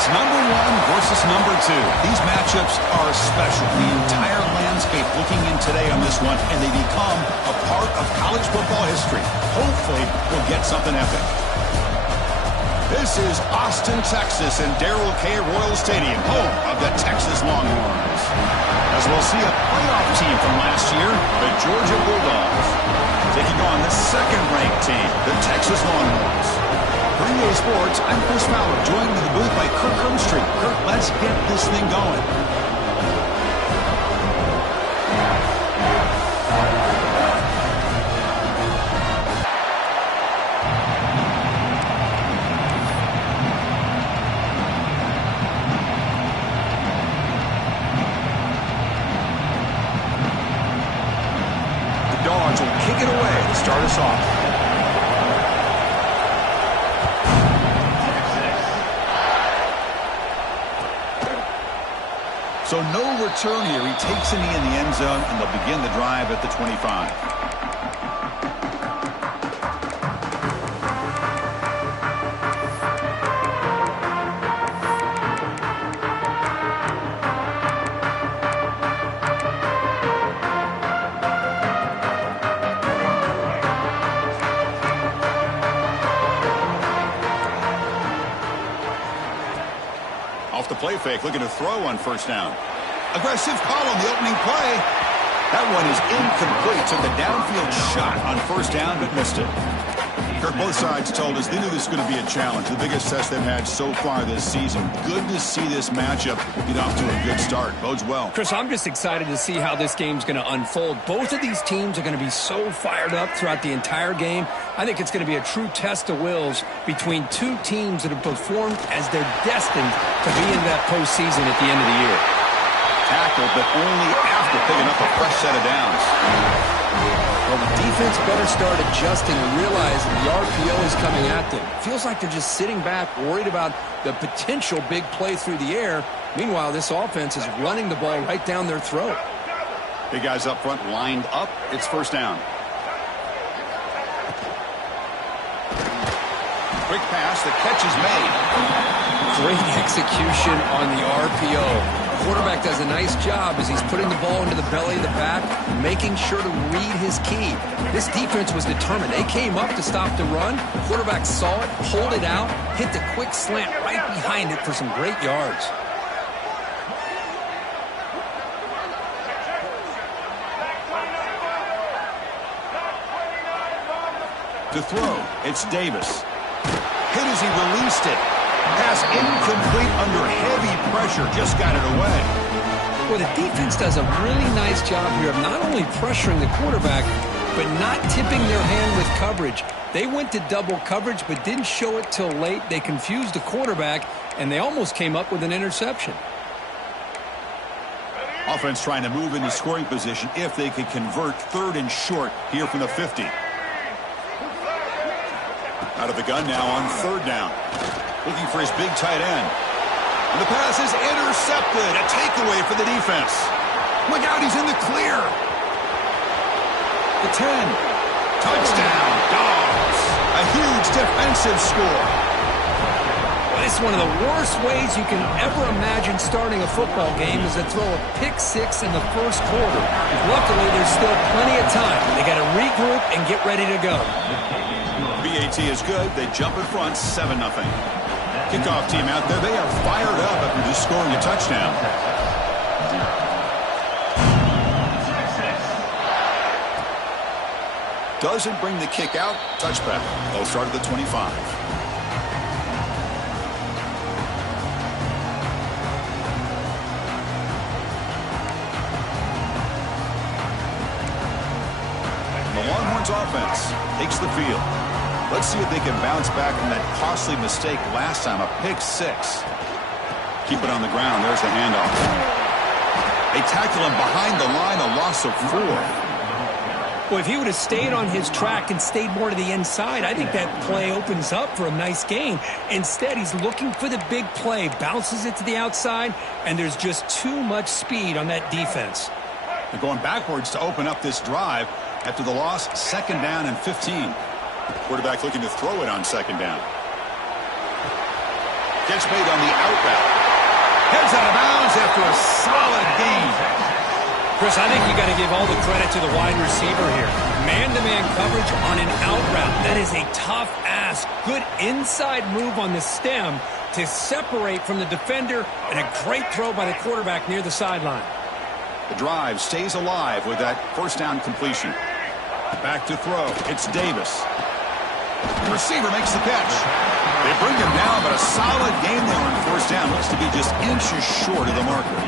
It's number 1 versus number 2. These matchups are special. The entire landscape looking in today on this one, and they become a part of college football history. Hopefully, we'll get something epic. This is Austin, Texas, and Darrell K. Royal Stadium, home of the Texas Longhorns. As we'll see a playoff team from last year, the Georgia Bulldogs, taking on the second-ranked team, the Texas Longhorns. For EA Sports, I'm Chris Fowler, joined in the booth by Kirk Hermstreet. Kirk, let's get this thing going. Dogs will kick it away to start us off. So no return here. He takes a knee in the end zone, and they'll begin the drive at the 25. Off the play fake, looking to throw on first down. Aggressive call on the opening play. That one is incomplete. Took a downfield shot on first down, but missed it. Kirk, both sides told us they knew this was going to be a challenge. The biggest test they've had so far this season. Good to see this matchup get off to a good start. Bodes well. Chris, I'm just excited to see how this game's going to unfold. Both of these teams are going to be so fired up throughout the entire game. I think it's going to be a true test of wills between two teams that have performed as they're destined to be in that postseason at the end of the year. Tackled, but only after picking up a fresh set of downs. Well, the defense better start adjusting and realize that the RPO is coming at them. Feels like they're just sitting back, worried about the potential big play through the air. Meanwhile, this offense is running the ball right down their throat. Big guys up front lined up. It's first down. Quick pass. The catch is made. Great execution on the RPO. Quarterback does a nice job as he's putting the ball into the belly of the back, making sure to read his key. This defense was determined. They came up to stop the run. Quarterback saw it, pulled it out, hit the quick slant right behind it for some great yards. To throw, it's Davis. Hit as he released it. Pass incomplete under heavy pressure. Just got it away. Well, the defense does a really nice job here of not only pressuring the quarterback, but not tipping their hand with coverage. They went to double coverage, but didn't show it till late. They confused the quarterback, and they almost came up with an interception. Offense trying to move into scoring position if they could convert third and short here from the 50. Out of the gun now on third down. Looking for his big tight end. And the pass is intercepted. A takeaway for the defense. Look out, he's in the clear. The 10. Touchdown, Dogs. A huge defensive score. Well, it's one of the worst ways you can ever imagine starting a football game is to throw a pick six in the first quarter. Luckily, there's still plenty of time. They got to regroup and get ready to go. BAT is good. They jump in front, 7-0. Kickoff team out there. They are fired up after just scoring a touchdown. Doesn't bring the kick out. Touchback. They'll start at the 25. The Longhorns offense takes the field. Let's see if they can bounce back from that costly mistake last time, a pick six. Keep it on the ground. There's the handoff. They tackle him behind the line, a loss of 4. Well, if he would have stayed on his track and stayed more to the inside, I think that play opens up for a nice gain. Instead, he's looking for the big play, bounces it to the outside, and there's just too much speed on that defense. They're going backwards to open up this drive after the loss, second down and 15. Quarterback looking to throw it on second down. Gets made on the out route. Heads out of bounds after a solid gain. Chris, I think you got to give all the credit to the wide receiver here. Man-to-man coverage on an out route. That is a tough ask. Good inside move on the stem to separate from the defender, and a great throw by the quarterback near the sideline. The drive stays alive with that first down completion. Back to throw. It's Davis. The receiver makes the catch. They bring him down, but a solid game there on first down. Looks to be just inches short of the marker.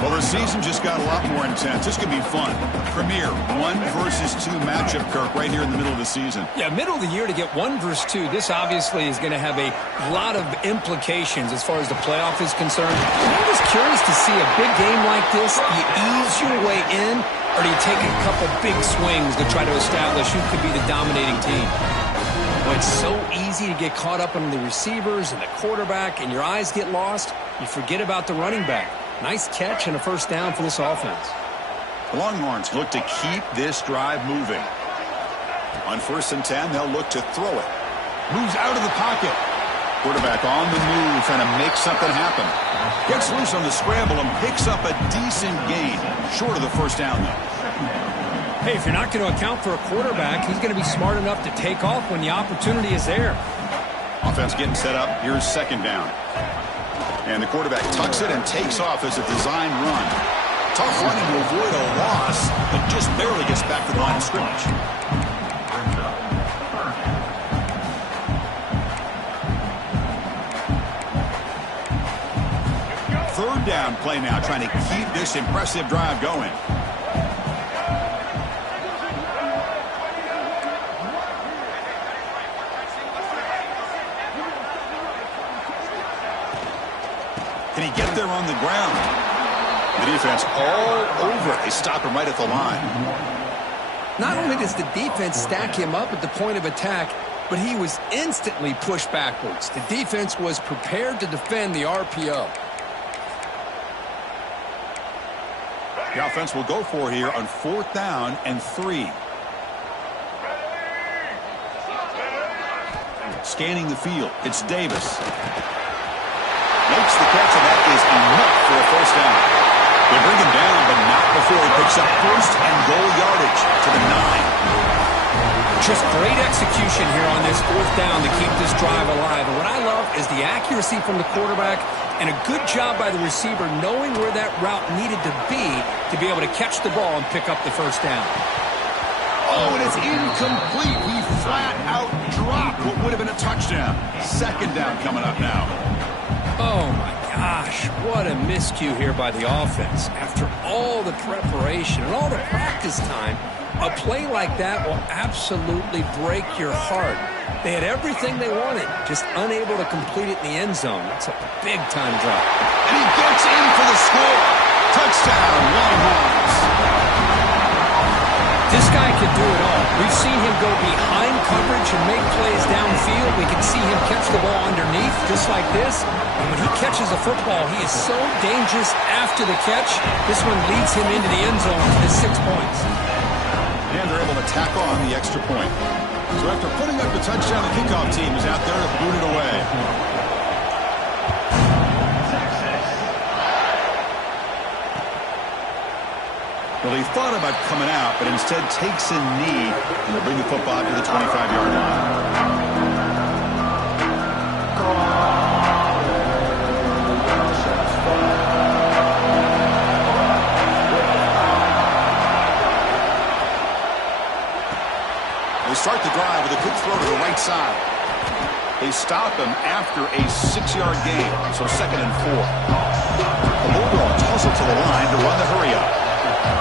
Well, the season just got a lot more intense. This could be fun. Premier 1 versus 2 matchup, Kirk, right here in the middle of the season. Yeah, middle of the year to get 1 versus 2. This obviously is going to have a lot of implications as far as the playoff is concerned. I'm just curious to see a big game like this. Do you ease your way in, or do you take a couple big swings to try to establish who could be the dominating team? Well, it's so easy to get caught up on the receivers and the quarterback, and your eyes get lost. You forget about the running back. Nice catch and a first down for this offense. The Longhorns look to keep this drive moving. On 1st and 10, they'll look to throw it. Moves out of the pocket. Quarterback on the move, trying to make something happen. Gets loose on the scramble and picks up a decent gain. Short of the first down, though. Hey, if you're not going to account for a quarterback, he's going to be smart enough to take off when the opportunity is there. Offense getting set up. Here's 2nd down. And the quarterback tucks it and takes off as a design run. Tough running to avoid a loss, but just barely gets back to the line of scrimmage. Third down play now, trying to keep this impressive drive going. Can he get there on the ground? The defense all over it. They stop him right at the line. Not only does the defense stack him up at the point of attack, but he was instantly pushed backwards. The defense was prepared to defend the RPO. The offense will go for here on 4th down and 3. Scanning the field. It's Davis. Makes the catch, and that is enough for a first down. They bring him down, but not before he picks up 1st and goal yardage to the 9. Just great execution here on this 4th down to keep this drive alive. And what I love is the accuracy from the quarterback and a good job by the receiver knowing where that route needed to be able to catch the ball and pick up the first down. Oh, and it's incomplete. He flat out dropped what would have been a touchdown. 2nd down coming up now. Oh, my gosh, what a miscue here by the offense. After all the preparation and all the practice time, a play like that will absolutely break your heart. They had everything they wanted, just unable to complete it in the end zone. That's a big-time drop. And he gets in for the score. Touchdown, Longhorns. This guy can do it all. We've seen him go behind coverage and make plays downfield. We can see him catch the ball underneath just like this. And when he catches a football, he is so dangerous after the catch. This one leads him into the end zone to 6 points. And they're able to tack on the extra point. So after putting up the touchdown, the kickoff team is out there to boot it away. Well, he thought about coming out, but instead takes a knee and will bring the football to the 25-yard line. They start the drive with a quick throw to the right side. They stop him after a 6-yard gain, so 2nd and 4. The Bulldogs hustle to the line to run the hurry-up.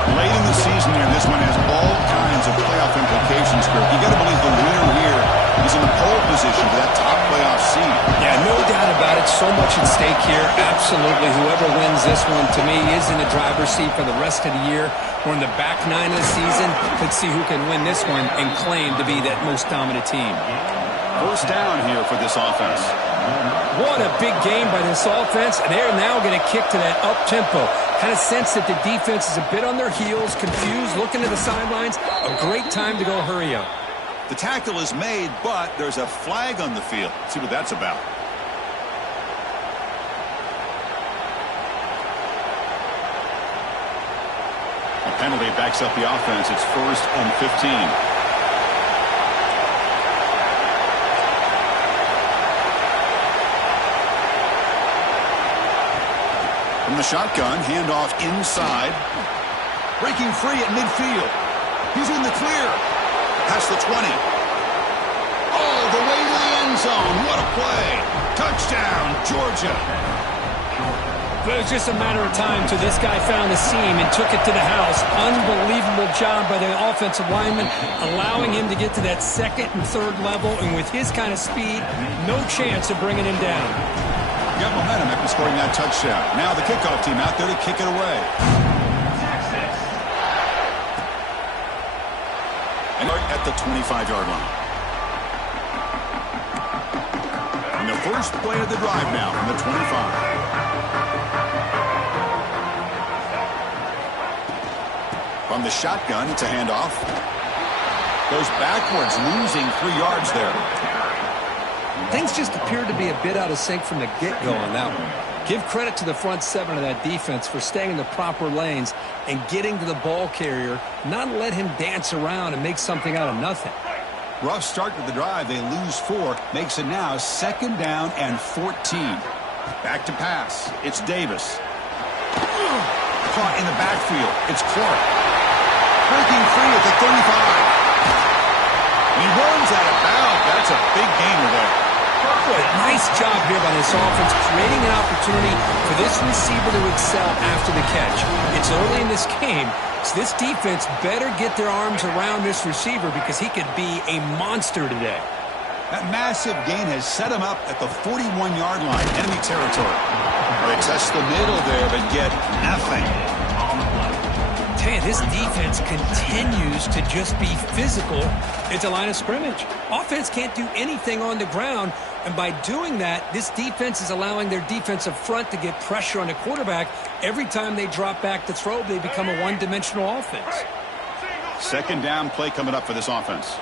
Late in the season here, this one has all kinds of playoff implications, Kirk. You got to believe the winner here is in the pole position for that top playoff seed. Yeah, no doubt about it. So much at stake here. Absolutely. Whoever wins this one, to me, is in the driver's seat for the rest of the year. We're in the back 9 of the season. Let's see who can win this one and claim to be that most dominant team. First down here for this offense. What a big game by this offense. And they're now going to kick to that up-tempo. Kind of sense that the defense is a bit on their heels, confused, looking to the sidelines. A great time to go hurry up. The tackle is made, but there's a flag on the field. Let's see what that's about. penalty backs up the offense. It's 1st and 15. From the shotgun, handoff inside. Breaking free at midfield. He's in the clear. Past the 20. All the way to the end zone. What a play. Touchdown, Georgia. It was just a matter of time till this guy found the seam and took it to the house. Unbelievable job by the offensive lineman, allowing him to get to that 2nd and 3rd level, and with his kind of speed, no chance of bringing him down. Got momentum after scoring that touchdown. Now the kickoff team out there to kick it away. And at the 25-yard line. And the first play of the drive now from the 25. From the shotgun, it's a handoff. Goes backwards, losing 3 yards there. Things just appeared to be a bit out of sync from the get-go on that one. Give credit to the front 7 of that defense for staying in the proper lanes and getting to the ball carrier, not let him dance around and make something out of nothing. Rough start to the drive. They lose 4. Makes it now 2nd down and 14. Back to pass. It's Davis. Caught in the backfield. It's Clark. Breaking free at the 35. He runs out of bounds. That's a big gainer there. Nice job here by this offense, creating an opportunity for this receiver to excel after the catch. It's early in this game, so this defense better get their arms around this receiver because he could be a monster today. That massive gain has set him up at the 41-yard line, enemy territory. They test the middle there, but get nothing. Tell you, this defense continues to just be physical at the line of scrimmage. Offense can't do anything on the ground, and by doing that, this defense is allowing their defensive front to get pressure on the quarterback. Every time they drop back to throw, they become a one-dimensional offense. 2nd down play coming up for this offense.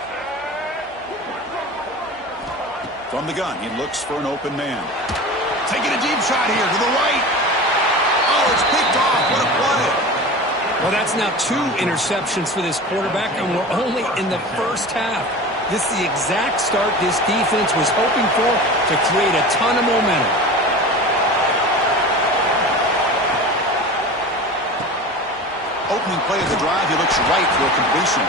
From the gun, he looks for an open man. Taking a deep shot here to the right. Oh, it's picked off. What a play. Well, that's now 2 interceptions for this quarterback, and we're only in the first half. This is the exact start this defense was hoping for to create a ton of momentum. Opening play of the drive, he looks right for a completion.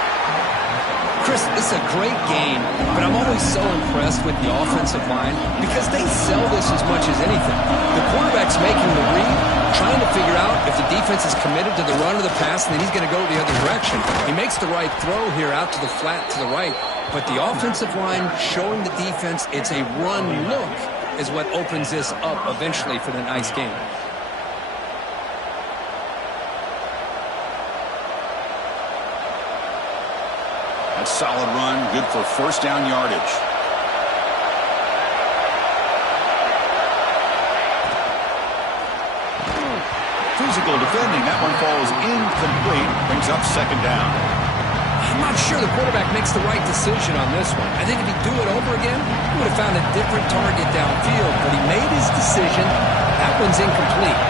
Chris, this is a great game, but I'm always so impressed with the offensive line because they sell this as much as anything. The quarterback's making the read, trying to figure out if the defense is committed to the run or the pass, and then he's going to go the other direction. He makes the right throw here out to the flat to the right, but the offensive line showing the defense it's a run look is what opens this up eventually for the nice game. That solid run, good for 1st down yardage. Physical defending. That one falls incomplete. Brings up 2nd down. I'm not sure the quarterback makes the right decision on this one. I think if he'd do it over again, he would have found a different target downfield, but he made his decision. That one's incomplete.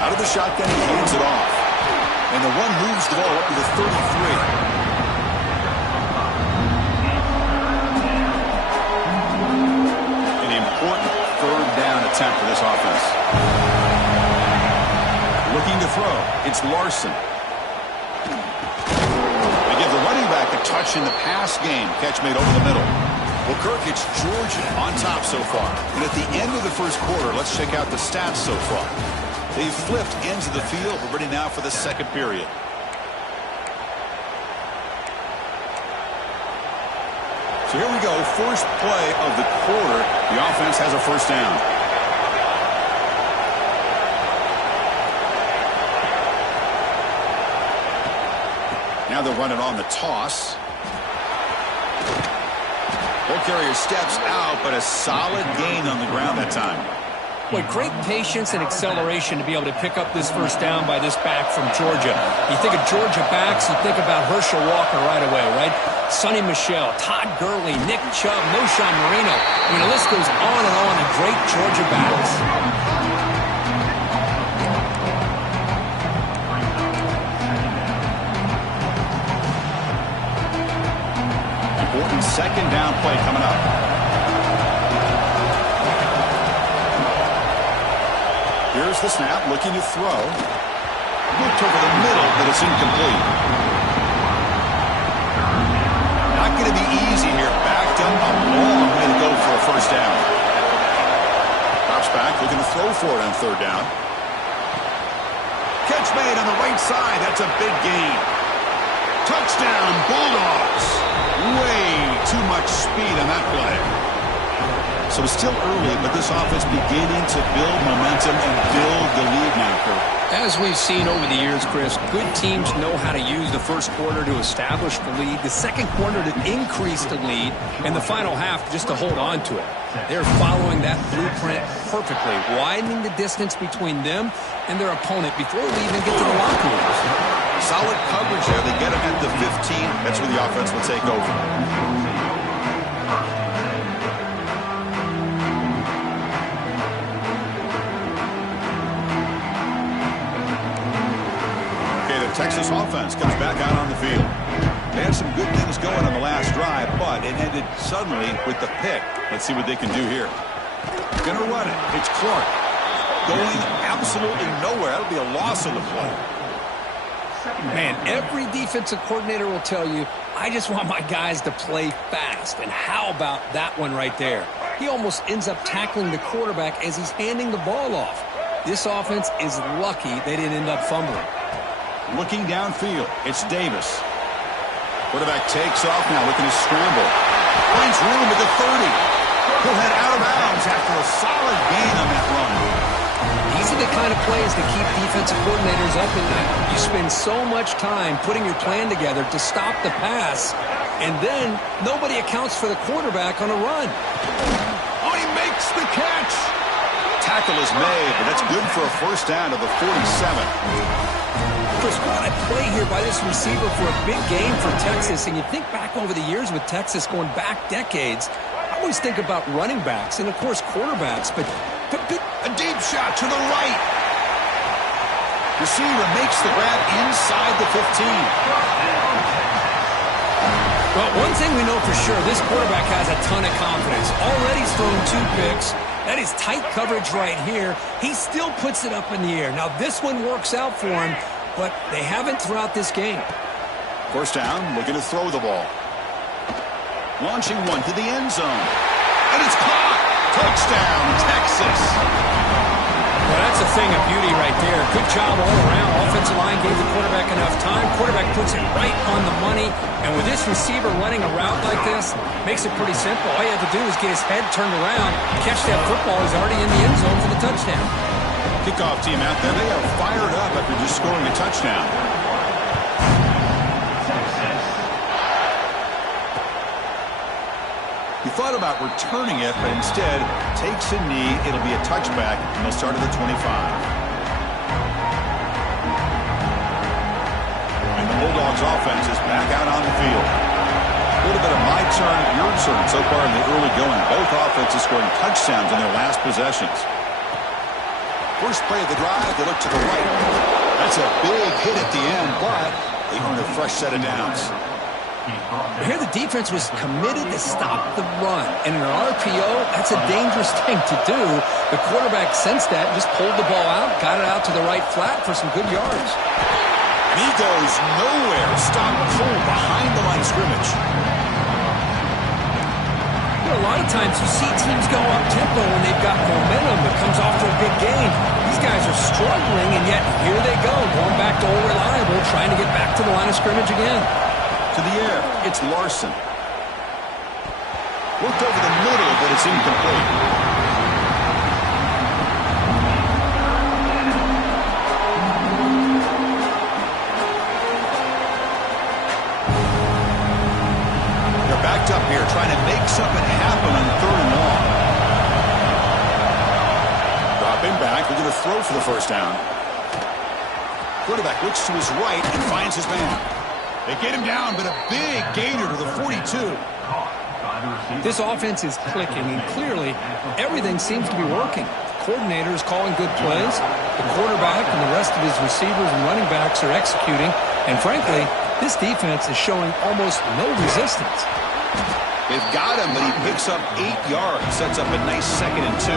Out of the shotgun, he hands it off. And the run moves the ball up to the 33. Important 3rd down attempt for this offense. Looking to throw. It's Larson. They give the running back a touch in the pass game. Catch made over the middle. Well, Kirk, it's Georgia on top so far. And at the end of the 1st quarter, let's check out the stats so far. They've flipped ends of the field. We're ready now for the 2nd period. So here we go, first play of the quarter. The offense has a 1st down. Now they'll run it on the toss. Ball carrier steps out, but a solid gain on the ground that time. Boy, great patience and acceleration to be able to pick up this 1st down by this back from Georgia. You think of Georgia backs, you think about Herschel Walker right away, right? Sonny Michel, Todd Gurley, Nick Chubb, Noshawn Marino. I mean, the list goes on and on of great Georgia backs. important second down play coming up. Here's the snap, looking to throw. Looked over the middle, but it's incomplete. Not going to be easy here. Backed up a long way to go for a first down. Drops back, looking to throw for it on third down. Catch made on the right side. That's a big gain. Touchdown, Bulldogs. Way too much speed on that play. So it's still early, but this offense beginning to build momentum and build the lead now, Kurt. As we've seen over the years, Chris, good teams know how to use the first quarter to establish the lead, the second quarter to increase the lead, and the final half just to hold on to it. They're following that blueprint perfectly, widening the distance between them and their opponent before we even get to the locker rooms. Solid coverage there. They get them at the 15. That's where the offense will take over. Texas offense comes back out on the field. They had some good things going on the last drive, but it ended suddenly with the pick. Let's see what they can do here. Going to run it. It's Clark. Going absolutely nowhere. That'll be a loss of the play. Man, every defensive coordinator will tell you, I just want my guys to play fast. And how about that one right there? He almost ends up tackling the quarterback as he's handing the ball off. This offense is lucky they didn't end up fumbling. Looking downfield, it's Davis. Quarterback takes off now, looking to scramble. Finds room at the 30. He'll head out of bounds after a solid gain on that run. These are the kind of plays that keep defensive coordinators up at night. You spend so much time putting your plan together to stop the pass, and then nobody accounts for the quarterback on a run. Oh, he makes the catch. Tackle is made, but that's good for a first down to the 47. Chris, what a play here by this receiver for a big game for Texas. And you think back over the years with Texas going back decades, I always think about running backs and, of course, quarterbacks. But a deep shot to the right. Receiver makes the grab inside the 15. Well, one thing we know for sure, this quarterback has a ton of confidence. Already he's thrown 2 picks. That is tight coverage right here. He still puts it up in the air. Now, this one works out for him, but they haven't throughout this game. First down, looking to throw the ball. Launching one to the end zone. And it's caught. Touchdown, Texas. Well, that's a thing of beauty right there. Good job all around. Offensive line gave the quarterback enough time. Quarterback puts it right on the money. And with this receiver running a route like this, makes it pretty simple. All you have to do is get his head turned around, catch that football. He's already in the end zone for the touchdown. Kickoff team out there. They are fired up after just scoring a touchdown. He thought about returning it, but instead takes a knee. It'll be a touchback, and they'll start at the 25. And the Bulldogs offense is back out on the field. A little bit of my turn, your turn so far in the early going. Both offenses scoring touchdowns in their last possessions. First play of the drive, they look to the right. That's a big hit at the end, but they earned a fresh set of downs. Here the defense was committed to stop the run. And in an RPO, that's a dangerous thing to do. The quarterback sensed that, just pulled the ball out, got it out to the right flat for some good yards. And he goes nowhere. Stopped cold behind the line of scrimmage. A lot of times you see teams go up-tempo when they've got momentum. It comes off to a big game. These guys are struggling, and yet here they go, going back to old reliable, trying to get back to the line of scrimmage again. To the air, it's Larson. Looked over the middle, but it's incomplete. They're backed up here, trying to make something happen on 3rd and long. Dropping back, they're going to throw for the first down. Quarterback looks to his right and finds his man. They get him down, but a big gainer to the 42. This offense is clicking, and clearly everything seems to be working. The coordinator is calling good plays. The quarterback and the rest of his receivers and running backs are executing. And frankly, this defense is showing almost no resistance. They've got him, but he picks up 8 yards. Sets up a nice 2nd and 2.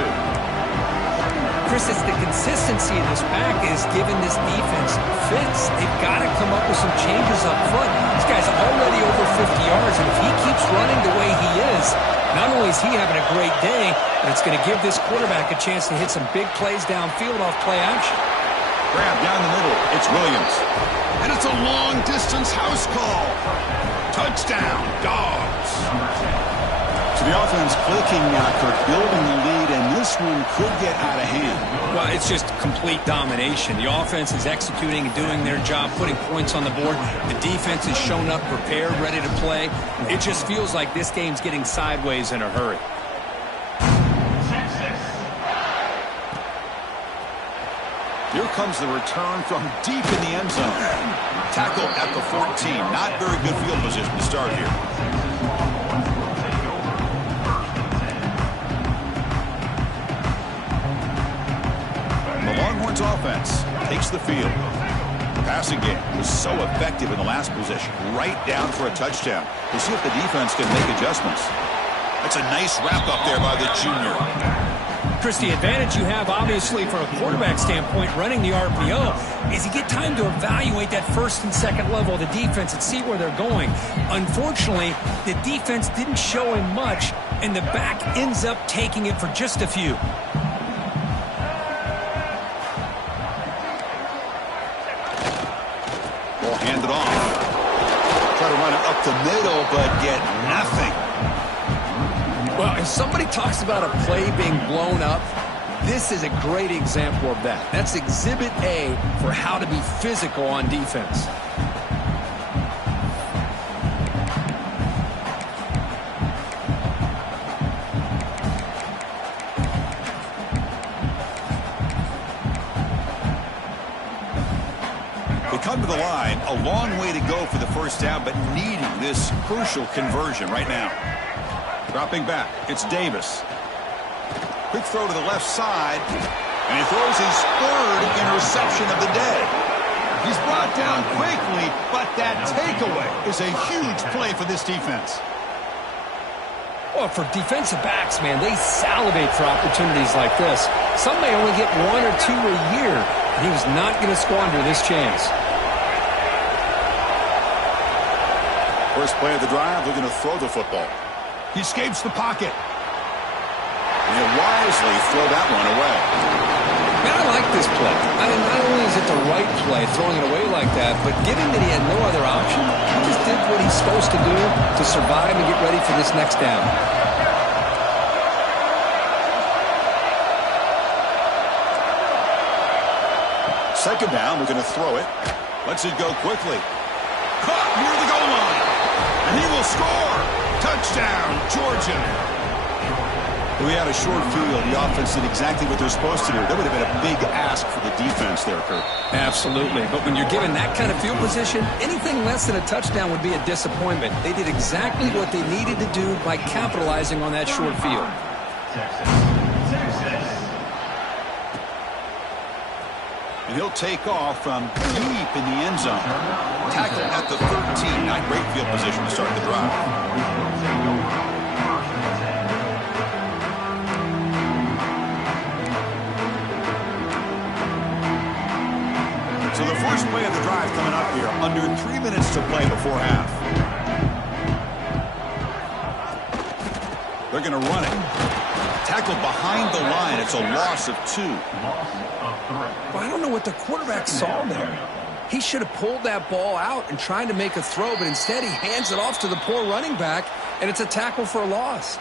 Chris, it's the consistency in this back is giving this defense fits. They've got to come up with some changes up front. This guy's already over 50 yards, and if he keeps running the way he is, not only is he having a great day, but it's going to give this quarterback a chance to hit some big plays downfield off play action. Grab down the middle. It's Williams. And it's a long-distance house call. Touchdown, Dogs. So the offense clicking now, Kirk, building the lead, and this one could get out of hand. Well, it's just complete domination. The offense is executing and doing their job, putting points on the board. The defense has shown up, prepared, ready to play. It just feels like this game's getting sideways in a hurry. Here comes the return from deep in the end zone. Tackle at the 14. Not very good field position to start here. The Longhorns offense takes the field. The passing game was so effective in the last possession. Right down for a touchdown. We'll see if the defense can make adjustments. That's a nice wrap up there by the junior. Chris, the advantage you have, obviously, from a quarterback standpoint, running the RPO, is you get time to evaluate that first and second level of the defense and see where they're going. Unfortunately, the defense didn't show him much, and the back ends up taking it for just a few. Ball handed off. Try to run it up the middle, but get nothing. Well, if somebody talks about a play being blown up, this is a great example of that. That's Exhibit A for how to be physical on defense. They come to the line, a long way to go for the first down, but needing this crucial conversion right now. Dropping back, it's Davis. Quick throw to the left side, and he throws his 3rd interception of the day. He's brought down quickly, but that takeaway is a huge play for this defense. Well, for defensive backs, man, they salivate for opportunities like this. Some may only get 1 or 2 a year, and he was not going to squander this chance. First play of the drive, they're going to throw the football. He escapes the pocket. And he'll wisely throw that one away. Man, I like this play. I mean, not only is it the right play, throwing it away like that, but given that he had no other option, he just did what he's supposed to do to survive and get ready for this next down. Second down, we're going to throw it. Lets it go quickly. Caught near the goal line. And he will score. Touchdown, Georgia. We had a short field. The offense did exactly what they're supposed to do. That would have been a big ask for the defense there, Kurt. Absolutely. But when you're given that kind of field position, anything less than a touchdown would be a disappointment. They did exactly what they needed to do by capitalizing on that short field. And he'll take off from deep in the end zone. Tackle at the 13. Not great field position to start the drive. So the first play of the drive coming up here. Under 3 minutes to play before half. They're going to run it. Tackled behind the line. It's a loss of 2. Well, I don't know what the quarterback saw there. He should have pulled that ball out and tried to make a throw, but instead he hands it off to the poor running back, and it's a tackle for a loss.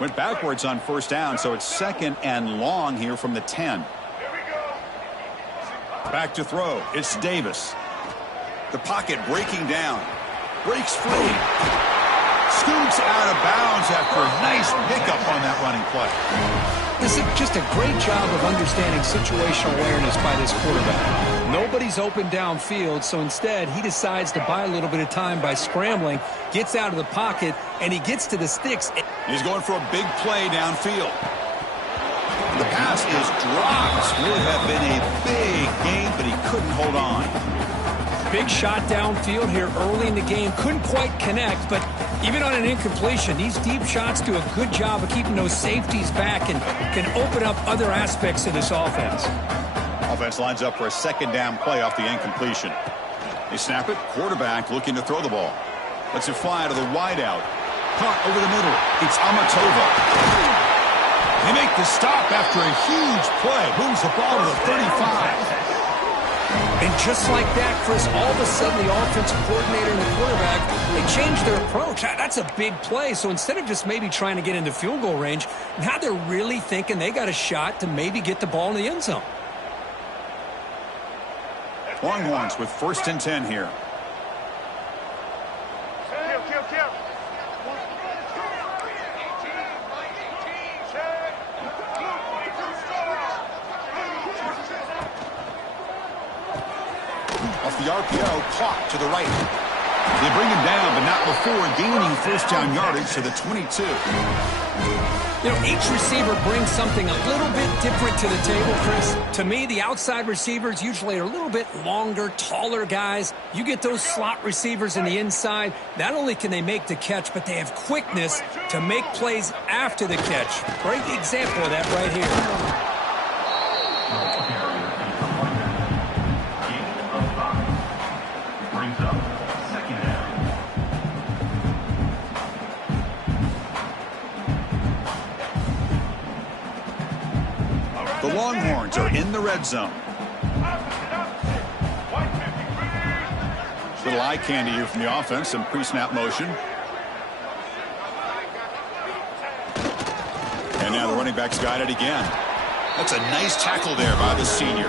Went backwards on first down, so it's 2nd and long here from the 10. Back to throw. It's Davis. The pocket breaking down. Breaks free. Scoots out of bounds after a nice pickup on that running play. This is just a great job of understanding situational awareness by this quarterback. Nobody's open downfield, so instead he decides to buy a little bit of time by scrambling, gets out of the pocket, and he gets to the sticks. He's going for a big play downfield. The pass is dropped. Would have been a big gain, but he couldn't hold on. Big shot downfield here early in the game. Couldn't quite connect, but even on an incompletion, these deep shots do a good job of keeping those safeties back and can open up other aspects of this offense. Offense lines up for a second down play off the incompletion. They snap it. Quarterback looking to throw the ball. Lets it fly to the wideout. Caught over the middle. It's Amatova. They make the stop after a huge play. Moves the ball to the 35. And just like that, Chris, all of a sudden the offensive coordinator and the quarterback, they changed their approach. That's a big play. So instead of just maybe trying to get into field goal range, now they're really thinking they got a shot to maybe get the ball in the end zone. Longhorns with 1st and 10 here. Off the RPO, caught to the right. They bring him down, but not before gaining 1st down yardage to the 22. You know, each receiver brings something a little bit different to the table, Chris. To me, the outside receivers usually are a little bit longer, taller guys. You get those slot receivers in the inside, not only can they make the catch, but they have quickness to make plays after the catch. Great example of that right here. The Longhorns are in the red zone. Little eye candy here from the offense, some pre-snap motion. And now the running back's got it again. That's a nice tackle there by the senior.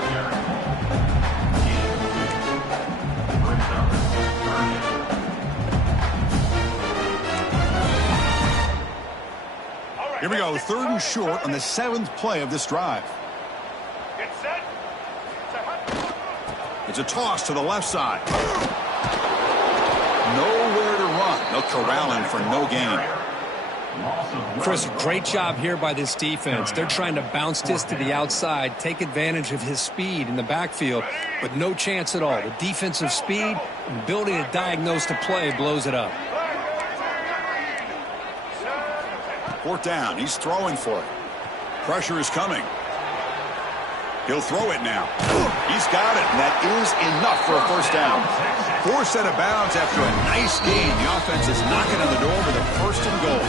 Here we go, 3rd and short on the 7th play of this drive. It's a toss to the left side. Nowhere to run. They'll corral him for no gain. Chris, great job here by this defense. They're trying to bounce this to the outside, take advantage of his speed in the backfield, but no chance at all. The defensive speed and ability to diagnose the play blows it up. 4th down. He's throwing for it. Pressure is coming. He'll throw it now. He's got it, and that is enough for a 1st down. Forced out of bounds after a nice gain. The offense is knocking on the door with a 1st and goal.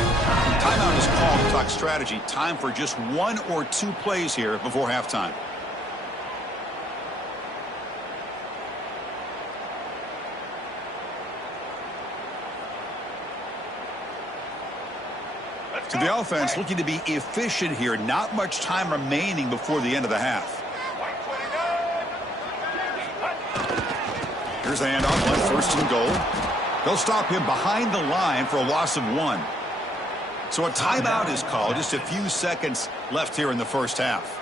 Timeout is called to talk strategy. Time for just 1 or 2 plays here before halftime. So the offense looking to be efficient here. Not much time remaining before the end of the half. Here's the handoff on 1st and goal. They'll stop him behind the line for a loss of 1. So a timeout is called. Just a few seconds left here in the 1st half.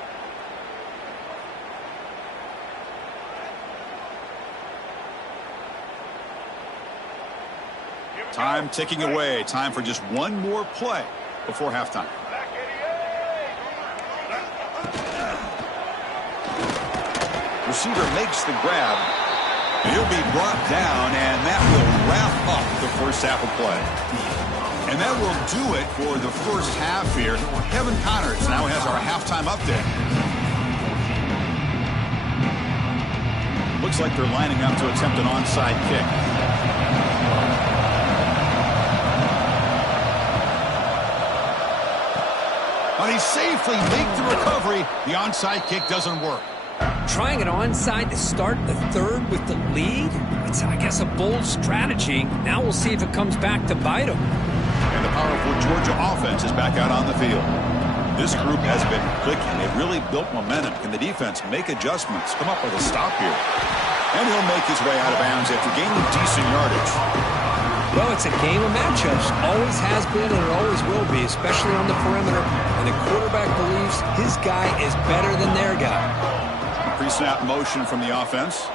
Time ticking away. Time for just 1 more play before halftime. Receiver makes the grab. He'll be brought down, and that will wrap up the 1st half of play. And that will do it for the 1st half here. Kevin Connors now has our halftime update. Looks like they're lining up to attempt an onside kick. But they safely make the recovery. The onside kick doesn't work. Trying an onside to start the 3rd with the lead? It's, I guess, a bold strategy. Now we'll see if it comes back to bite them. And the powerful Georgia offense is back out on the field. This group has been clicking. They've really built momentum. Can the defense make adjustments? Come up with a stop here. And he'll make his way out of bounds after gaining decent yardage. Well, it's a game of matchups. Always has been and it always will be, especially on the perimeter. And the quarterback believes his guy is better than their guy. Pre-snap motion from the offense.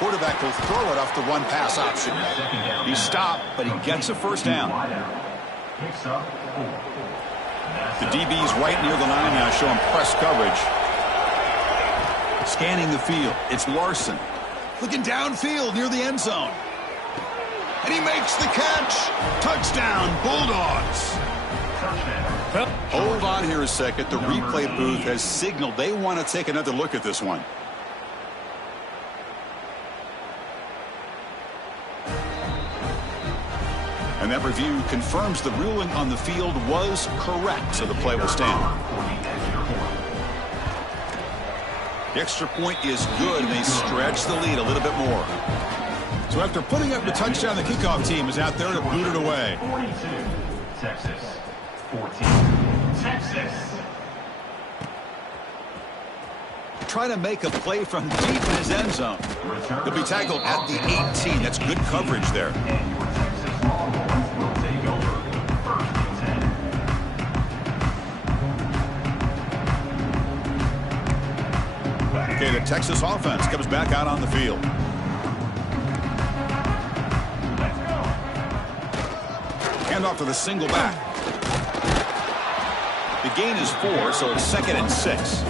Quarterback will throw it off the run-pass option. He stopped, but he gets a 1st down. The DB's right near the line now, showing press coverage. Scanning the field. It's Larson. Looking downfield near the end zone. And he makes the catch. Touchdown, Bulldogs. Hold on here a second. The replay booth has signaled they want to take another look at this one. And that review confirms the ruling on the field was correct, so the play will stand. The extra point is good, and they stretch the lead a little bit more. So after putting up the touchdown, the kickoff team is out there to boot it away. 42, Texas. 14, Texas. Trying to make a play from deep in his end zone. He'll be tackled at the 18. That's good coverage there. Okay, the Texas offense comes back out on the field. Hand off to the single back. The gain is 4, so it's 2nd and 6.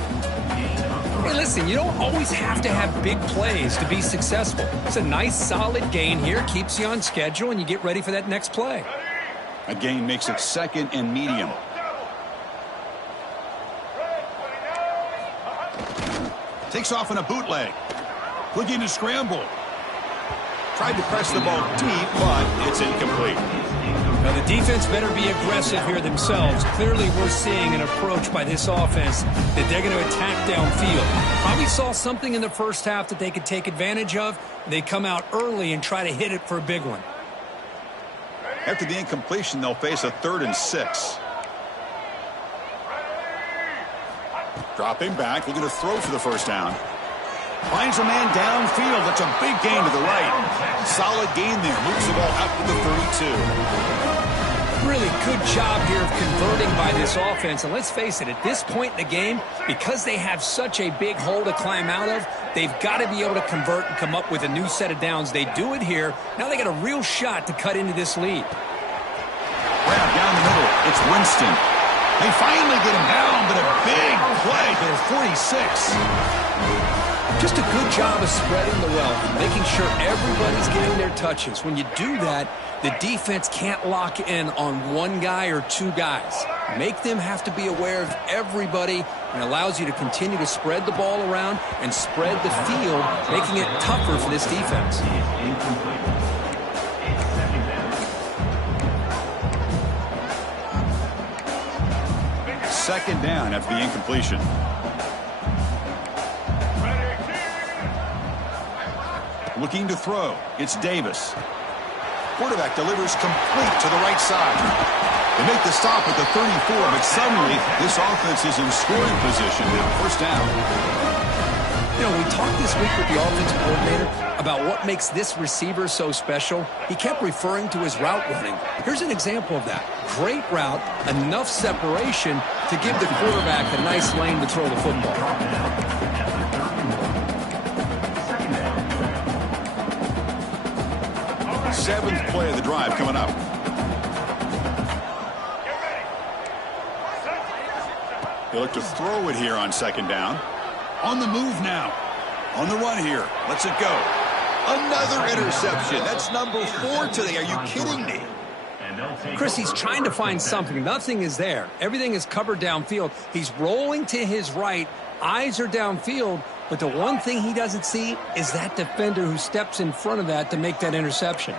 Hey, listen, you don't always have to have big plays to be successful. It's a nice, solid gain here. Keeps you on schedule, and you get ready for that next play. A gain makes it 2nd and medium. Takes off in a bootleg. Looking to scramble. Tried to press the ball deep, but it's incomplete. Now, the defense better be aggressive here themselves. Clearly, we're seeing an approach by this offense that they're going to attack downfield. Probably saw something in the first half that they could take advantage of. They come out early and try to hit it for a big one. After the incompletion, they'll face a 3rd and 6. Dropping back, looking to throw for the first down. Finds a man downfield. That's a big gain to the right. Solid gain there. Moves the ball out to the 32. Really good job here of converting by this offense. And let's face it, at this point in the game, because they have such a big hole to climb out of, they've got to be able to convert and come up with a new set of downs. They do it here. Now they got a real shot to cut into this lead. Grab down the middle. It's Winston. They finally get him down, but a big play to the 46. Just a good job of spreading the wealth, making sure everybody's getting their touches. When you do that, the defense can't lock in on one guy or two guys. Make them have to be aware of everybody, and allows you to continue to spread the ball around and spread the field, making it tougher for this defense. 2nd down after the incompletion. Looking to throw. It's Davis. Quarterback delivers complete to the right side. They make the stop at the 34, but suddenly this offense is in scoring position now. 1st down. You know, we talked this week with the offensive coordinator about what makes this receiver so special. He kept referring to his route running. Here's an example of that. Great route, enough separation to give the quarterback a nice lane to throw the football. 7th play of the drive coming up. They look to throw it here on 2nd down. On the move now. On the run here. Lets it go. Another interception. That's number 4 today. Are you kidding me? Chris, he's trying to find something. Nothing is there. Everything is covered downfield. He's rolling to his right. Eyes are downfield. But the one thing he doesn't see is that defender who steps in front of that to make that interception.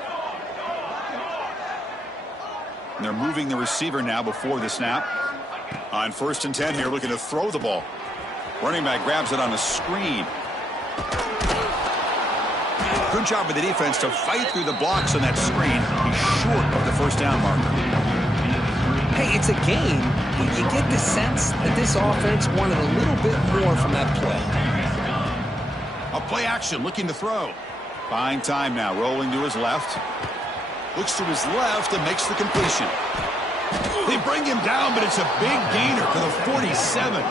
And they're moving the receiver now before the snap. On 1st and 10 here, looking to throw the ball. Running back grabs it on a screen. Good job by the defense to fight through the blocks on that screen. He's short of the 1st down marker. Hey, it's a game. You get the sense that this offense wanted a little bit more from that play. A play action, looking to throw. Buying time now, rolling to his left. Looks to his left and makes the completion. They bring him down, but it's a big gainer to the 47.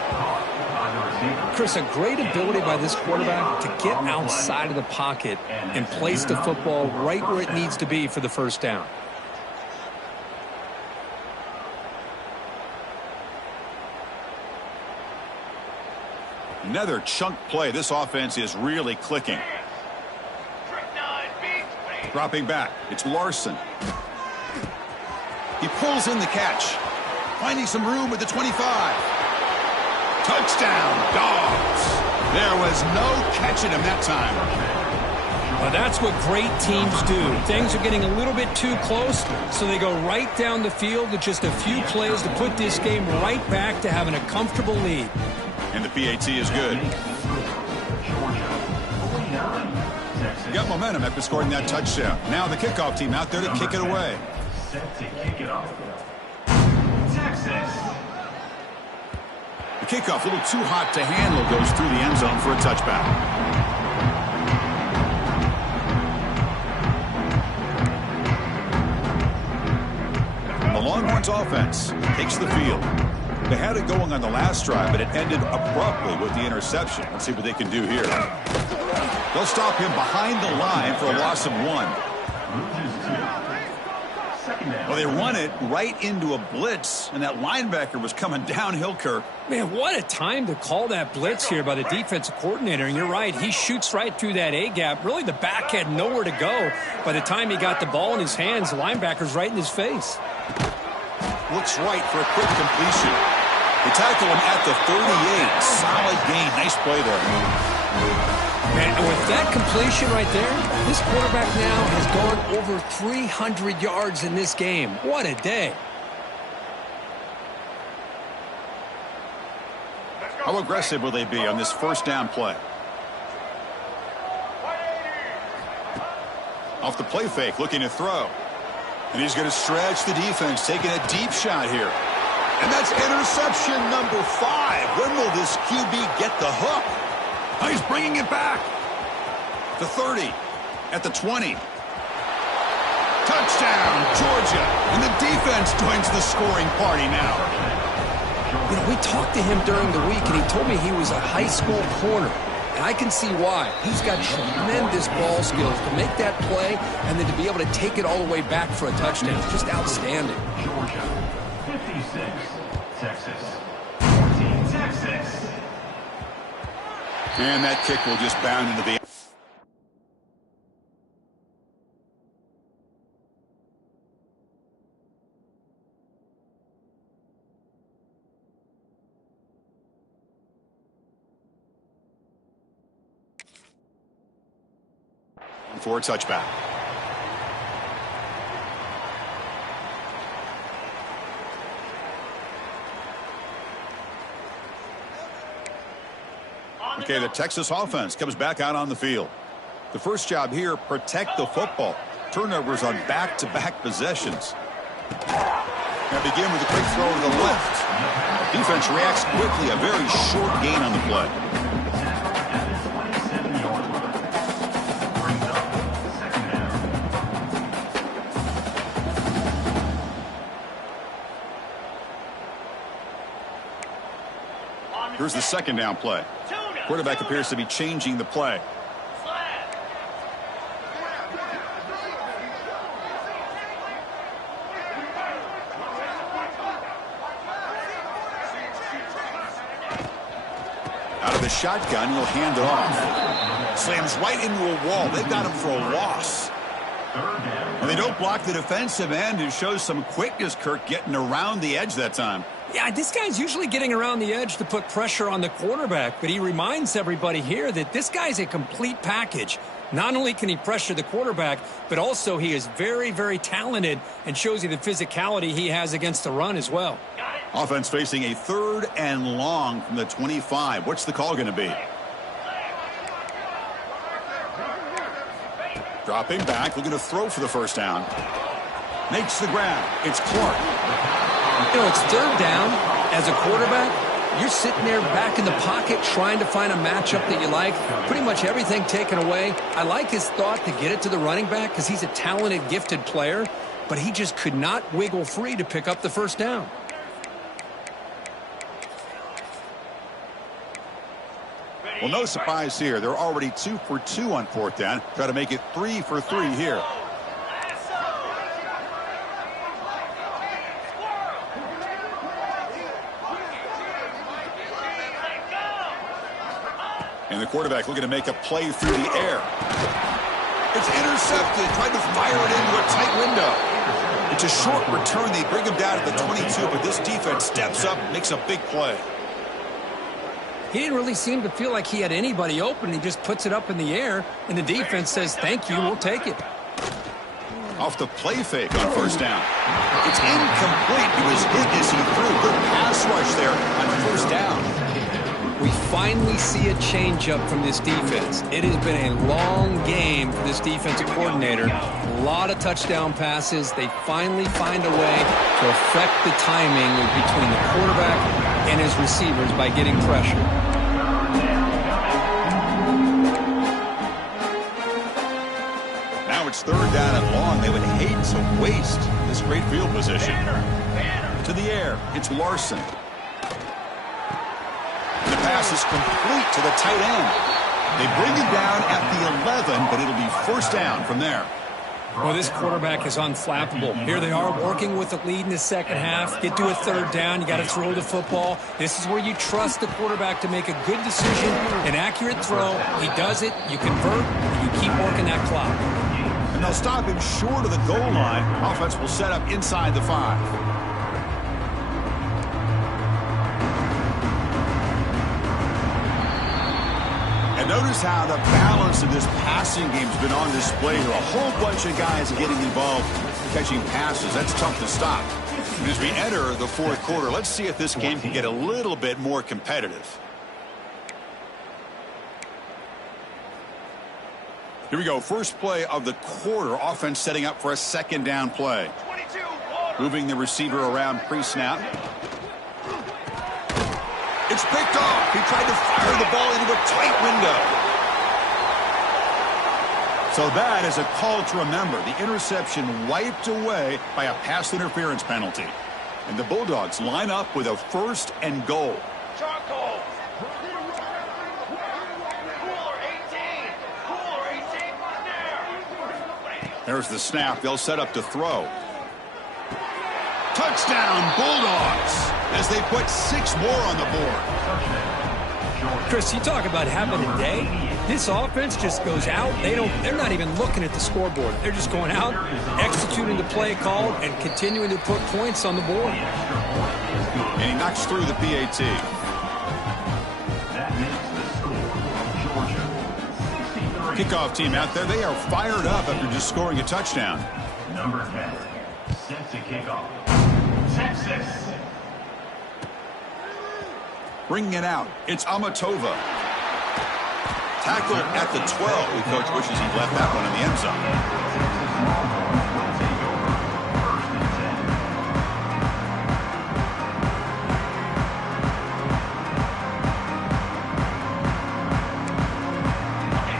Chris, a great ability by this quarterback to get outside of the pocket and place the football right where it needs to be for the 1st down. Another chunk play. This offense is really clicking. Dropping back. It's Larson. He pulls in the catch. Finding some room at the 25. Touchdown, Dogs. There was no catching him that time. Well, that's what great teams do. Things are getting a little bit too close, so they go right down the field with just a few plays to put this game right back to having a comfortable lead. And the PAT is good. Got momentum after scoring that touchdown. Now the kickoff team out there to kick it away. Set to kick it off. Texas. The kickoff, a little too hot to handle, goes through the end zone for a touchback. The Longhorns offense takes the field. They had it going on the last drive, but it ended abruptly with the interception. Let's see what they can do here. They'll stop him behind the line for a loss of 1. Well, they run it right into a blitz, and that linebacker was coming downhill, Kirk. Man, what a time to call that blitz here by the defensive coordinator. And you're right, he shoots right through that A-gap. Really, the back had nowhere to go. By the time he got the ball in his hands, the linebacker's right in his face. Looks right for a quick completion. They tackle him at the 38. Solid gain. Nice play there. Man, and with that completion right there, this quarterback now has gone over 300 yards in this game. What a day. How aggressive will they be on this first down play? Off the play fake, looking to throw. And he's going to stretch the defense, taking a deep shot here. And that's interception number 5. When will this QB get the hook? Oh, he's bringing it back. The 30. At the 20. Touchdown, Georgia. And the defense joins the scoring party now. You know, we talked to him during the week, and he told me he was a high school corner. And I can see why. He's got tremendous ball skills to make that play and then to be able to take it all the way back for a touchdown. Just outstanding. Georgia, 56. Texas, 14. Texas. And that kick will just bound into the... for a touchback. Okay, the Texas offense comes back out on the field. The first job here, protect the football. Turnovers on back-to-back possessions. Now begin with a quick throw to the left. Defense reacts quickly, a very short gain on the play. Here's the second down play. Quarterback appears to be changing the play. Out of the shotgun, he'll hand it off. Slams right into a wall. They've got him for a loss. And they don't block the defensive end, who shows some quickness, Kirk, getting around the edge that time. Yeah, this guy's usually getting around the edge to put pressure on the quarterback, but he reminds everybody here that this guy's a complete package. Not only can he pressure the quarterback, but also he is very, very talented and shows you the physicality he has against the run as well. Offense facing a 3rd and long from the 25. What's the call going to be? Dropping back, looking to throw for the first down. Makes the grab. It's Clark. You know, it's 3rd down. As a quarterback, you're sitting there back in the pocket trying to find a matchup that you like. Pretty much everything taken away. I like his thought to get it to the running back because he's a talented, gifted player, but he just could not wiggle free to pick up the first down. Well, no surprise here. They're already 2 for 2 on 4th down. Try to make it 3 for 3 here. And the quarterback looking to make a play through the air. It's intercepted, trying to fire it into a tight window. It's a short return. They bring him down at the 22, but this defense steps up, makes a big play. He didn't really seem to feel like he had anybody open. He just puts it up in the air, and the defense says, thank you, we'll take it. Off the play fake on first down. It's incomplete. He was hit as he threw. Good pass rush there on first down. We finally see a change-up from this defense. It has been a long game for this defensive coordinator. A lot of touchdown passes. They finally find a way to affect the timing between the quarterback and his receivers by getting pressure. Now it's third down and long. They would hate to waste this great field position. To the air, it's Larson. The pass is complete to the tight end. They bring him down at the 11, but it'll be first down from there. Well, this quarterback is unflappable. Here they are working with the lead in the second half. Get to a third down. You got to throw the football. This is where you trust the quarterback to make a good decision, an accurate throw. He does it. You convert. And you keep working that clock. And they'll stop him short of the goal line. Offense will set up inside the 5. And notice how the balance of this passing game has been on display here. A whole bunch of guys getting involved catching passes. That's tough to stop. And as we enter the fourth quarter, let's see if this game can get a little bit more competitive. Here we go. First play of the quarter. Offense setting up for a second down play. Moving the receiver around pre-snap. It's picked off. He tried to fire the ball into a tight window. So that is a call to remember. The interception wiped away by a pass interference penalty. And the Bulldogs line up with a first and goal. Charcoal. Cooler 18. Cooler 18 there. There's the snap. They'll set up to throw. Touchdown, Bulldogs, as they put 6 more on the board. Chris, you talk about having a day. This offense just goes out. They're not even looking at the scoreboard. They're just going out, executing the play call, and continuing to put points on the board. And he knocks through the PAT. That makes the score. Georgia 63. Kickoff team out there. They are fired up after just scoring a touchdown. Number 10. Set to kick off. Texas. Bringing it out. It's Amatova. Tackle at the 12. The coach wishes he left that one in the end zone.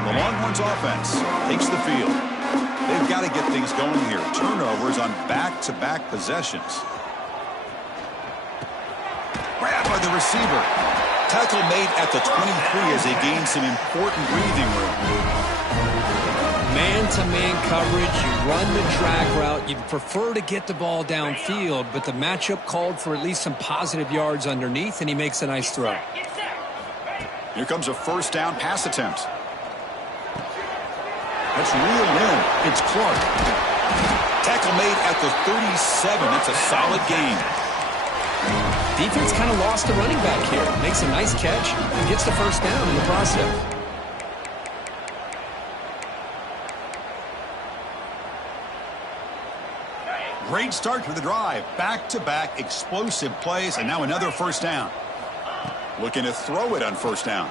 The Longhorns offense takes the field. They've got to get things going here. Turnovers on back-to-back possessions. Grab by the receiver. Tackle made at the 23 as they gain some important breathing room. Man-to-man coverage, you run the drag route. You prefer to get the ball downfield, but the matchup called for at least some positive yards underneath, and he makes a nice throw. Here comes a first down pass attempt. That's reeled in. It's Clark. Tackle made at the 37. That's a solid gain. Defense kind of lost the running back here. Makes a nice catch and gets the first down in the process. Great start to the drive. Back-to-back explosive plays, and now another first down. Looking to throw it on first down.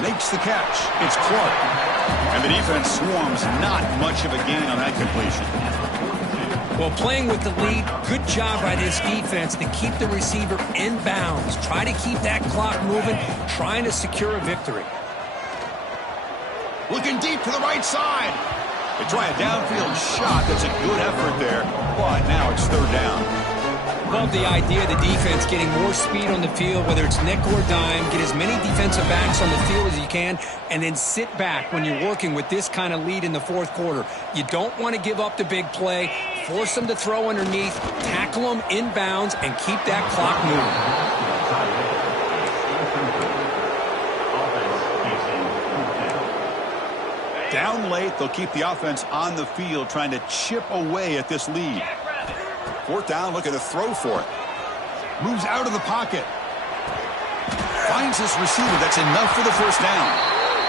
Makes the catch. It's Clark. And the defense swarms. Not much of a gain on that completion. Well, playing with the lead, good job by this defense to keep the receiver in bounds. Try to keep that clock moving, trying to secure a victory. Looking deep to the right side. They try a downfield shot. That's a good effort there, but now it's third down. Love the idea of the defense getting more speed on the field, whether it's nickel or dime, get as many defensive backs on the field as you can, and then sit back when you're working with this kind of lead in the fourth quarter. You don't want to give up the big play, force them to throw underneath, tackle them in bounds, and keep that clock moving. Down late, they'll keep the offense on the field trying to chip away at this lead. Fourth down, looking to throw for it. Moves out of the pocket. Finds his receiver. That's enough for the first down.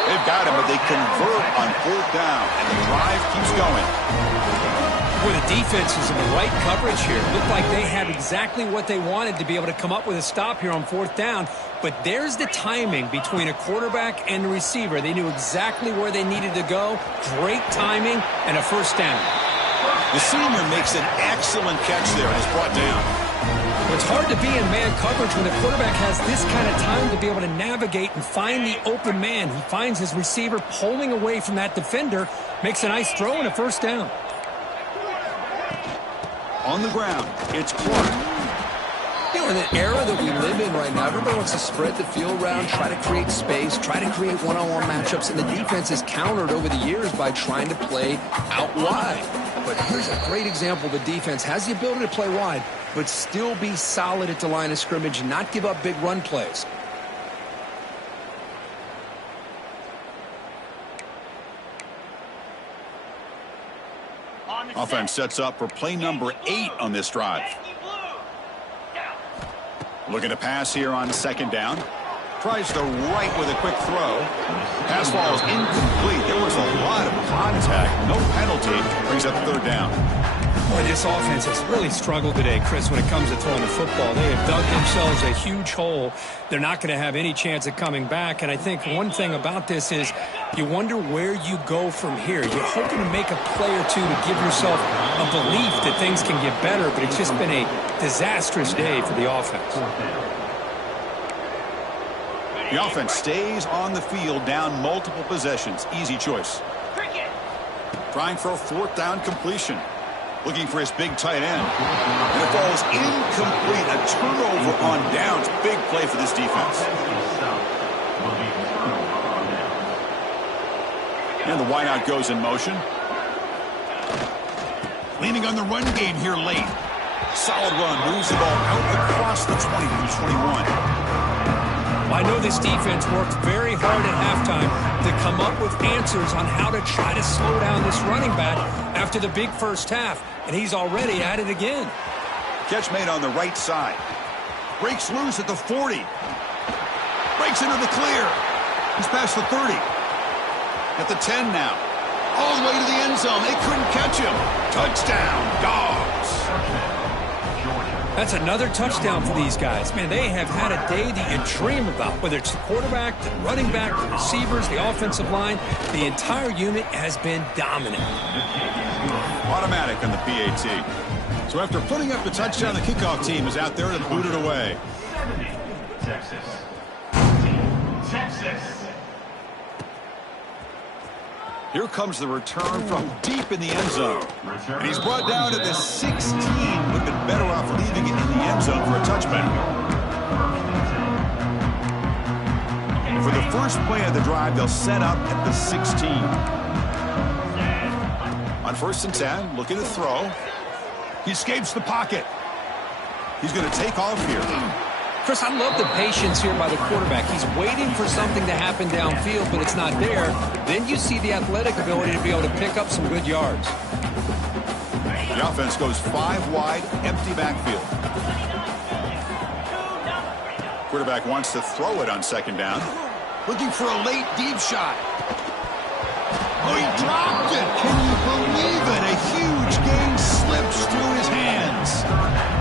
They've got him, but they convert on fourth down, and the drive keeps going. Well, the defense is in the right coverage here. Looked like they had exactly what they wanted to be able to come up with a stop here on fourth down. But there's the timing between a quarterback and the receiver. They knew exactly where they needed to go. Great timing and a first down. The senior makes an excellent catch there and is brought down. It's hard to be in man coverage when the quarterback has this kind of time to be able to navigate and find the open man. He finds his receiver pulling away from that defender, makes a nice throw and a first down. On the ground, it's Clark. You know, in the era that we live in right now, everybody wants to spread the field around, try to create space, try to create one-on-one matchups, and the defense is countered over the years by trying to play out wide. But here's a great example. The defense has the ability to play wide, but still be solid at the line of scrimmage and not give up big run plays. Offense sets up for play number 8 on this drive. Looking to pass here on second down. Tries the right with a quick throw. Pass ball is incomplete. There was a lot of contact. No penalty. Brings up third down. Boy, this offense has really struggled today, Chris, when it comes to throwing the football. They have dug themselves a huge hole. They're not going to have any chance of coming back. And I think one thing about this is you wonder where you go from here. You're hoping to make a play or two to give yourself a belief that things can get better, but it's just been a disastrous day for the offense. The offense stays on the field down multiple possessions. Easy choice. Trying for a fourth down completion. Looking for his big tight end. And it falls incomplete. A turnover on downs. Big play for this defense. And the wideout goes in motion. Leaning on the run game here late. Solid run. Moves the ball out across the 20 from 21. I know this defense worked very hard at halftime to come up with answers on how to try to slow down this running back after the big first half, and he's already at it again. Catch made on the right side. Breaks loose at the 40. Breaks into the clear. He's past the 30. At the 10 now. All the way to the end zone. They couldn't catch him. Touchdown, Dogs. That's another touchdown for these guys. Man, they have had a day that you dream about, whether it's the quarterback, the running back, the receivers, the offensive line. The entire unit has been dominant. Automatic on the PAT. So after putting up the touchdown, the kickoff team is out there to boot it away. Texas. Here comes the return from deep in the end zone. And he's brought down at the 16. Would have been better off leaving it in the end zone for a touchback. And for the first play of the drive, they'll set up at the 16. On first and 10, looking to throw. He escapes the pocket. He's going to take off here. Chris, I love the patience here by the quarterback. He's waiting for something to happen downfield, but it's not there. Then you see the athletic ability to be able to pick up some good yards. The offense goes 5 wide, empty backfield. Quarterback wants to throw it on second down. Looking for a late deep shot. Oh, he dropped it. Can you believe it? A huge gain slips through his hands.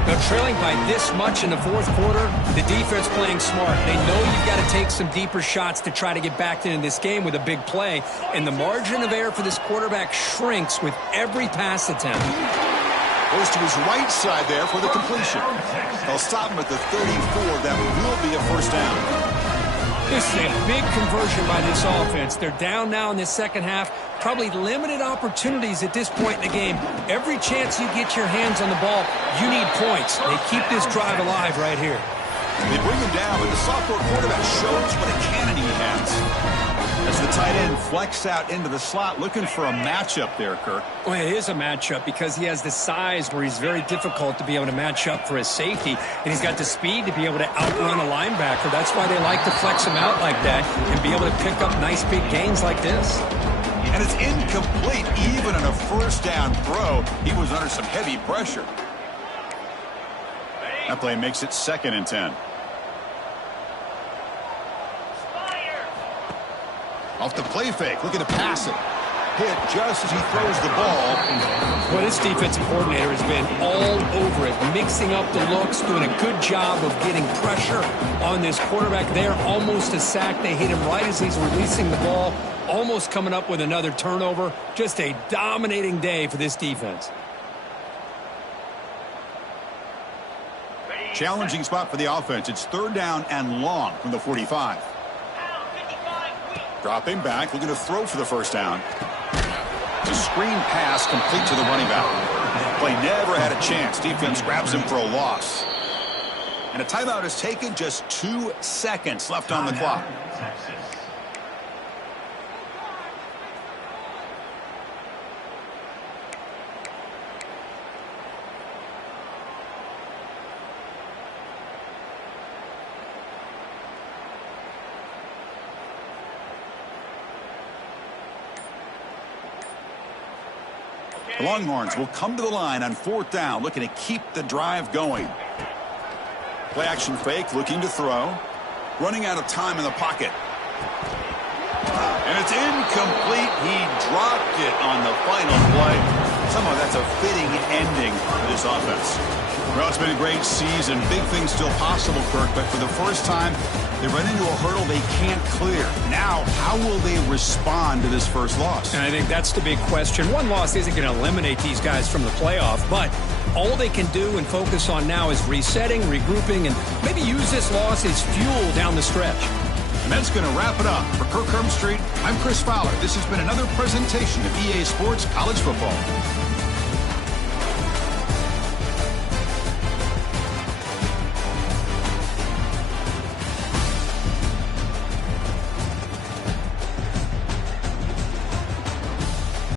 They're trailing by this much in the fourth quarter. The defense playing smart. They know you've got to take some deeper shots to try to get back into this game with a big play. And the margin of error for this quarterback shrinks with every pass attempt. Goes to his right side there for the completion. They'll stop him at the 34. That will be a first down. This is a big conversion by this offense. They're down now in the second half. Probably limited opportunities at this point in the game. Every chance you get your hands on the ball, you need points. They keep this drive alive right here. They bring him down, but the sophomore quarterback shows what a cannon he has. As the tight end flex out into the slot, looking for a matchup there, Kirk. Well, it is a matchup because he has the size where he's very difficult to be able to match up for his safety, and he's got the speed to be able to outrun a linebacker. That's why they like to flex him out like that and be able to pick up nice big gains like this. And And it's incomplete. Even on a first down throw, he was under some heavy pressure. That play makes it 2nd and 10. Off the play fake, looking to pass it. Hit just as he throws the ball. Well, this defensive coordinator has been all over it, mixing up the looks, doing a good job of getting pressure on this quarterback there. Almost a sack. They hit him right as he's releasing the ball, almost coming up with another turnover. Just a dominating day for this defense. Challenging spot for the offense. It's 3rd down and long from the 45. Dropping back, looking to throw for the first down. The screen pass complete to the running back. Play never had a chance. Defense grabs him for a loss. And a timeout is taken. Just 2 seconds left on the clock. The Longhorns will come to the line on 4th down, looking to keep the drive going. Play action fake, looking to throw. Running out of time in the pocket. And it's incomplete. He dropped it on the final play. Somehow that's a fitting ending for this offense. Well, it's been a great season. Big things still possible, Kirk, but for the first time, they run into a hurdle they can't clear. Now, how will they respond to this first loss? And I think that's the big question. One loss isn't going to eliminate these guys from the playoff, but all they can do and focus on now is resetting, regrouping, and maybe use this loss as fuel down the stretch. And that's going to wrap it up. For Kirk Herbstreit, I'm Chris Fowler. This has been another presentation of EA Sports College Football.